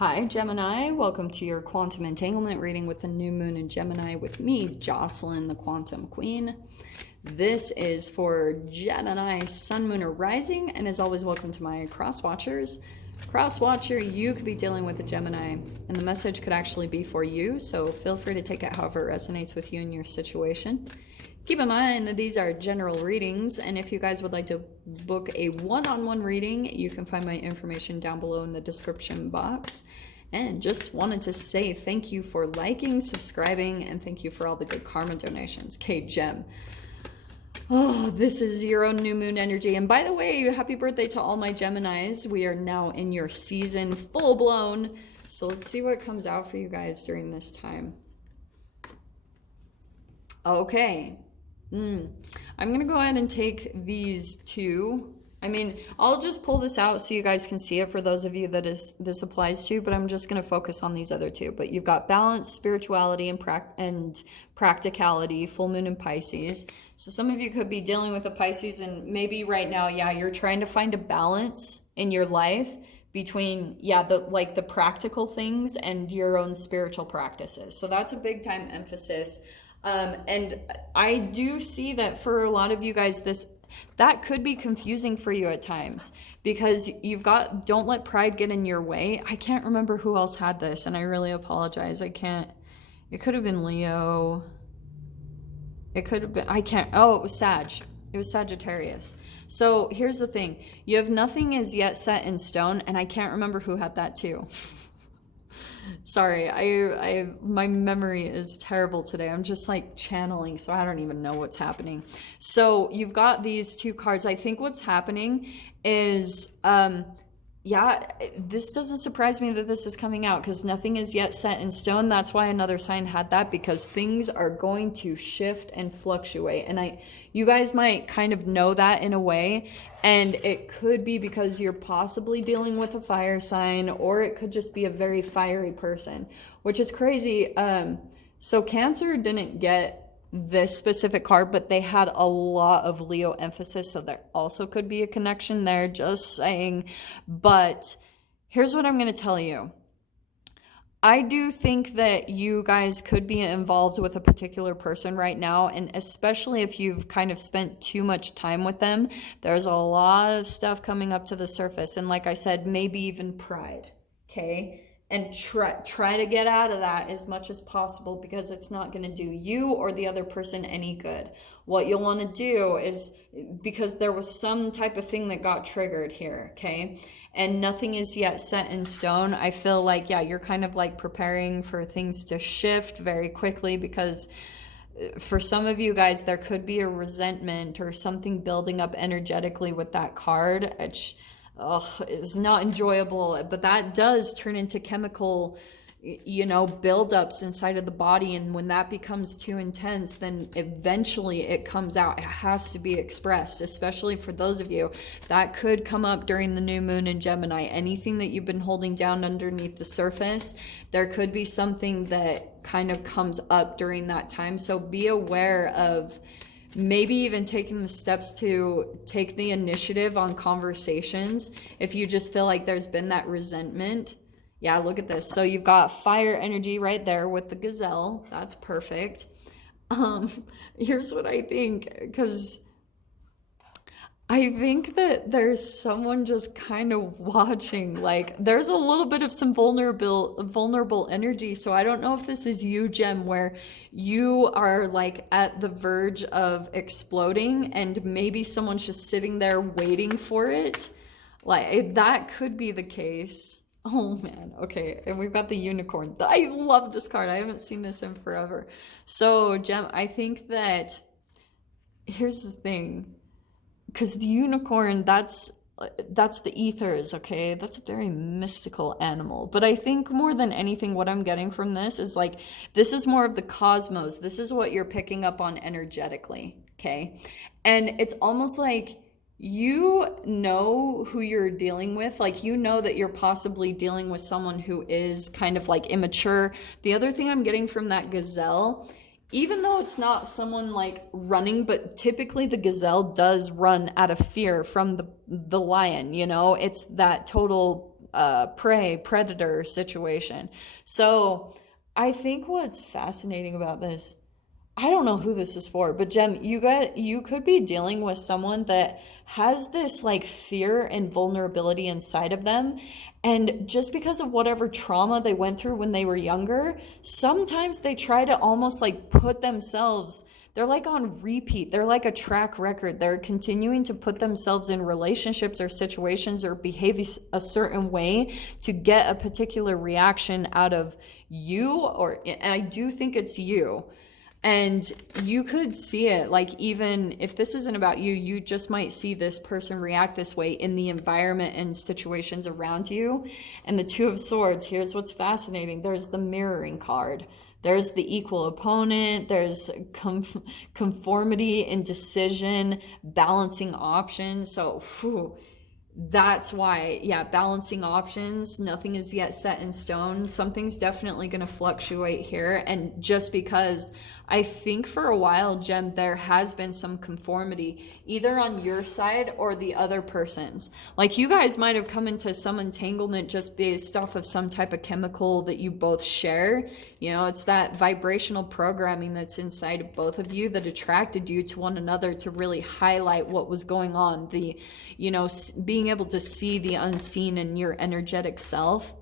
Hi, Gemini. Welcome to your quantum entanglement reading with the new moon in Gemini with me, Jocelyn, the quantum queen. This is for Gemini, sun, moon, or rising, and as always, welcome to my cross watchers. Cross watcher, you could be dealing with a Gemini, and the message could actually be for you, so feel free to take it however it resonates with you and your situation. Keep in mind that these are general readings, and if you guys would like to book a one-on-one reading, you can find my information down below in the description box. And just wanted to say thank you for liking, subscribing, and thank you for all the good karma donations. Okay, Gem. Oh, this is your own new moon energy. And by the way, happy birthday to all my Geminis. We are now in your season, full blown. So let's see what comes out for you guys during this time. Okay. I'm going to go ahead and take these two. I mean, I'll just pull this out so you guys can see it for those of you that this applies to, but I'm just going to focus on these other two. But you've got balance, spirituality, and practicality, full moon in Pisces. So some of you could be dealing with a Pisces, and maybe right now, yeah, you're trying to find a balance in your life between, yeah, the practical things and your own spiritual practices. So that's a big time emphasis. And I do see that for a lot of you guys, that could be confusing for you at times because you've got, don't let pride get in your way. I can't remember who else had this, and I really apologize. It could have been Leo. It could have been, oh, it was Sag. It was Sagittarius. So here's the thing. You have nothing is yet set in stone, and I can't remember who had that too. Sorry, my memory is terrible today. I'm just like channeling, so I don't even know what's happening. So you've got these two cards. I think what's happening is, yeah, this doesn't surprise me that this is coming out because nothing is yet set in stone. That's why another sign had that, because things are going to shift and fluctuate. And you guys might kind of know that in a way. And it could be because you're possibly dealing with a fire sign, or it could just be a very fiery person, which is crazy. So Cancer didn't get this specific card, but they had a lot of Leo emphasis, so there also could be a connection there, just saying. But here's what I'm going to tell you. I do think that you guys could be involved with a particular person right now, and especially if you've kind of spent too much time with them, there's a lot of stuff coming up to the surface, and like I said, maybe even pride, okay? And try to get out of that as much as possible, because it's not going to do you or the other person any good. What you'll want to do is, because there was some type of thing that got triggered here, okay? And nothing is yet set in stone. I feel like, yeah, you're kind of like preparing for things to shift very quickly, because for some of you guys, there could be a resentment or something building up energetically with that card, which is not enjoyable, but that does turn into chemical, buildups inside of the body. And when that becomes too intense, then eventually it comes out. It has to be expressed, especially for those of you that could come up during the new moon in Gemini. Anything that you've been holding down underneath the surface, there could be something that kind of comes up during that time. So be aware of maybe even taking the steps to take the initiative on conversations if you just feel like there's been that resentment. Yeah, look at this. So you've got fire energy right there with the gazelle. That's perfect. Here's what I think, because I think that there's someone just kind of watching. Like, there's a little bit of some vulnerable energy. So I don't know if this is you, Gem, where you are like at the verge of exploding and maybe someone's just sitting there waiting for it. Like, that could be the case. Oh man, okay, and we've got the unicorn. I love this card. I haven't seen this in forever. So, Gem, I think that here's the thing. Because the unicorn, that's the ethers, okay? That's a very mystical animal. But I think more than anything, what I'm getting from this is like, this is more of the cosmos. This is what you're picking up on energetically, okay? And it's almost like you know who you're dealing with. Like, you know that you're possibly dealing with someone who is kind of like immature. The other thing I'm getting from that gazelle, even though it's not someone like running, but typically the gazelle does run out of fear from the lion, it's that total prey, predator situation. So I think what's fascinating about this, I don't know who this is for, but Jem, you could be dealing with someone that has this like fear and vulnerability inside of them. And just because of whatever trauma they went through when they were younger, sometimes they try to almost like put themselves, they're like on repeat. They're like a track record. They're continuing to put themselves in relationships or situations or behave a certain way to get a particular reaction out of you, and I do think it's you. And you could see it, like, even if this isn't about you, you just might see this person react this way in the environment and situations around you. And the Two of Swords, here's what's fascinating. There's the mirroring card. There's the equal opponent. There's conformity, indecision, balancing options. So, that's why, yeah, balancing options. Nothing is yet set in stone. Something's definitely going to fluctuate here. And just because I think for a while, Jem, there has been some conformity either on your side or the other person's. Like, you guys might have come into some entanglement just based off of some type of chemical that you both share. You know, it's that vibrational programming that's inside of both of you that attracted you to one another to really highlight what was going on. The, you know, being able to see the unseen in your energetic self.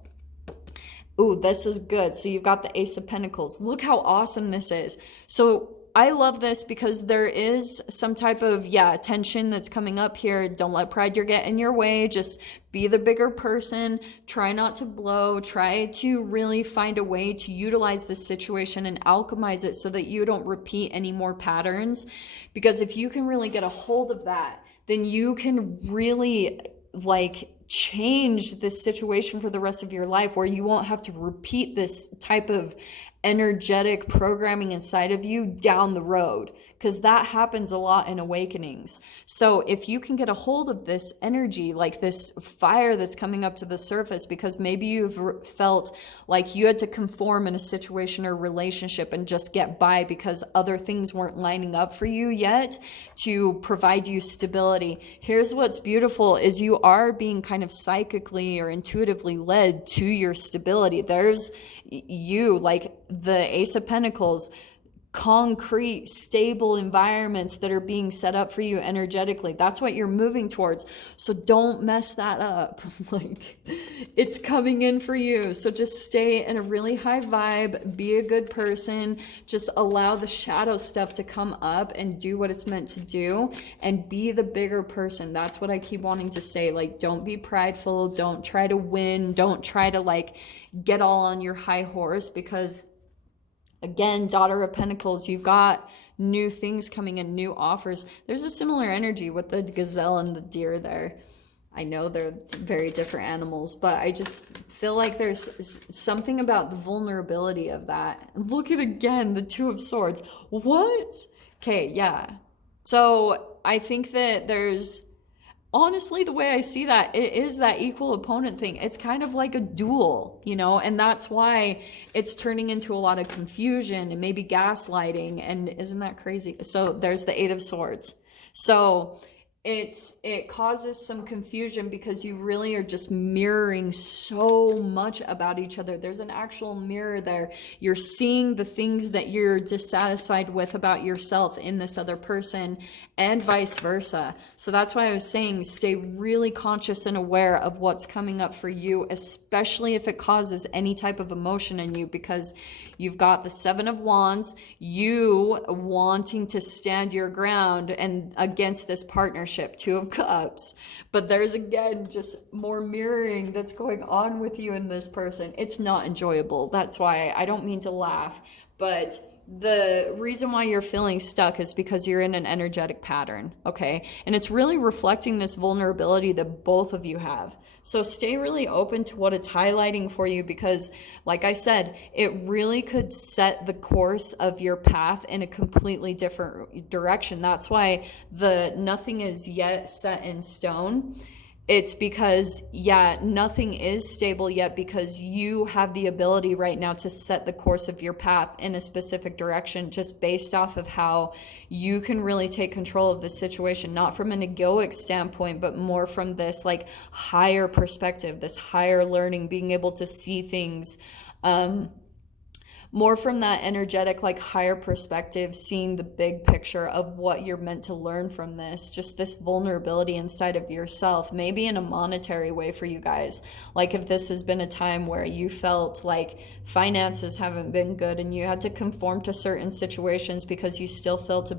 Ooh, this is good. So you've got the Ace of Pentacles. Look how awesome this is. So I love this because there is some type of, tension that's coming up here. Don't let pride get in your way. Just be the bigger person. Try not to blow. Try to really find a way to utilize this situation and alchemize it so that you don't repeat any more patterns. Because if you can really get a hold of that, then you can really like change this situation for the rest of your life, where you won't have to repeat this type of energetic programming inside of you down the road, because that happens a lot in awakenings. So if you can get a hold of this energy, like this fire that's coming up to the surface, because maybe you've felt like you had to conform in a situation or relationship and just get by because other things weren't lining up for you yet to provide you stability. Here's what's beautiful is you are being kind of psychically or intuitively led to your stability. There's you, like the Ace of Pentacles, concrete, stable environments that are being set up for you energetically. That's what you're moving towards. So don't mess that up. Like, it's coming in for you. So just stay in a really high vibe, be a good person, just allow the shadow stuff to come up and do what it's meant to do, and be the bigger person. That's what I keep wanting to say. Like, don't be prideful. Don't try to win. Don't try to like get all on your high horse, because again, Daughter of Pentacles, you've got new things coming in, new offers. There's a similar energy with the gazelle and the deer there. I know they're very different animals, but I just feel like there's something about the vulnerability of that. Look at, again, the Two of Swords. What? Okay, yeah. So I think that there's, honestly, the way I see that, it is that equal opponent thing. It's kind of like a duel, you know, and that's why it's turning into a lot of confusion and maybe gaslighting. And isn't that crazy? So there's the Eight of Swords. So it causes some confusion because you really are just mirroring so much about each other. There's an actual mirror there. You're seeing the things that you're dissatisfied with about yourself in this other person, and vice versa. So that's why I was saying stay really conscious and aware of what's coming up for you, especially if it causes any type of emotion in you, because you've got the Seven of Wands, you wanting to stand your ground and against this partnership, Two of Cups. But there's, again, just more mirroring that's going on with you and this person. It's not enjoyable. That's why I don't mean to laugh, but the reason why you're feeling stuck is because you're in an energetic pattern, okay? And it's really reflecting this vulnerability that both of you have. So stay really open to what it's highlighting for you, because like I said, it really could set the course of your path in a completely different direction. That's why the nothing is yet set in stone. it's because, yeah, nothing is stable yet, because you have the ability right now to set the course of your path in a specific direction, just based off of how you can really take control of the situation, not from an egoic standpoint, but more from this like higher perspective, this higher learning, being able to see things more from that energetic, like higher perspective, seeing the big picture of what you're meant to learn from this, just this vulnerability inside of yourself, maybe in a monetary way for you guys. Like if this has been a time where you felt like finances haven't been good and you had to conform to certain situations because you still felt a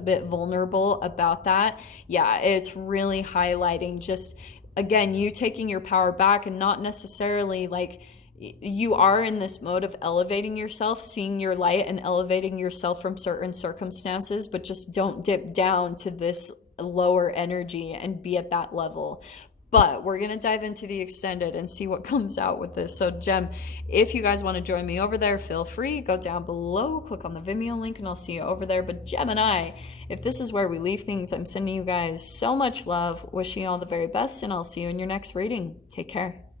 bit vulnerable about that. Yeah, it's really highlighting just, again, you taking your power back, and not necessarily like, you are in this mode of elevating yourself, seeing your light and elevating yourself from certain circumstances, but just don't dip down to this lower energy and be at that level. But we're going to dive into the extended and see what comes out with this. So Gem, if you guys want to join me over there, feel free, go down below, click on the Vimeo link, and I'll see you over there. But Gemini, if this is where we leave things, I'm sending you guys so much love, wishing you all the very best, and I'll see you in your next reading. Take care.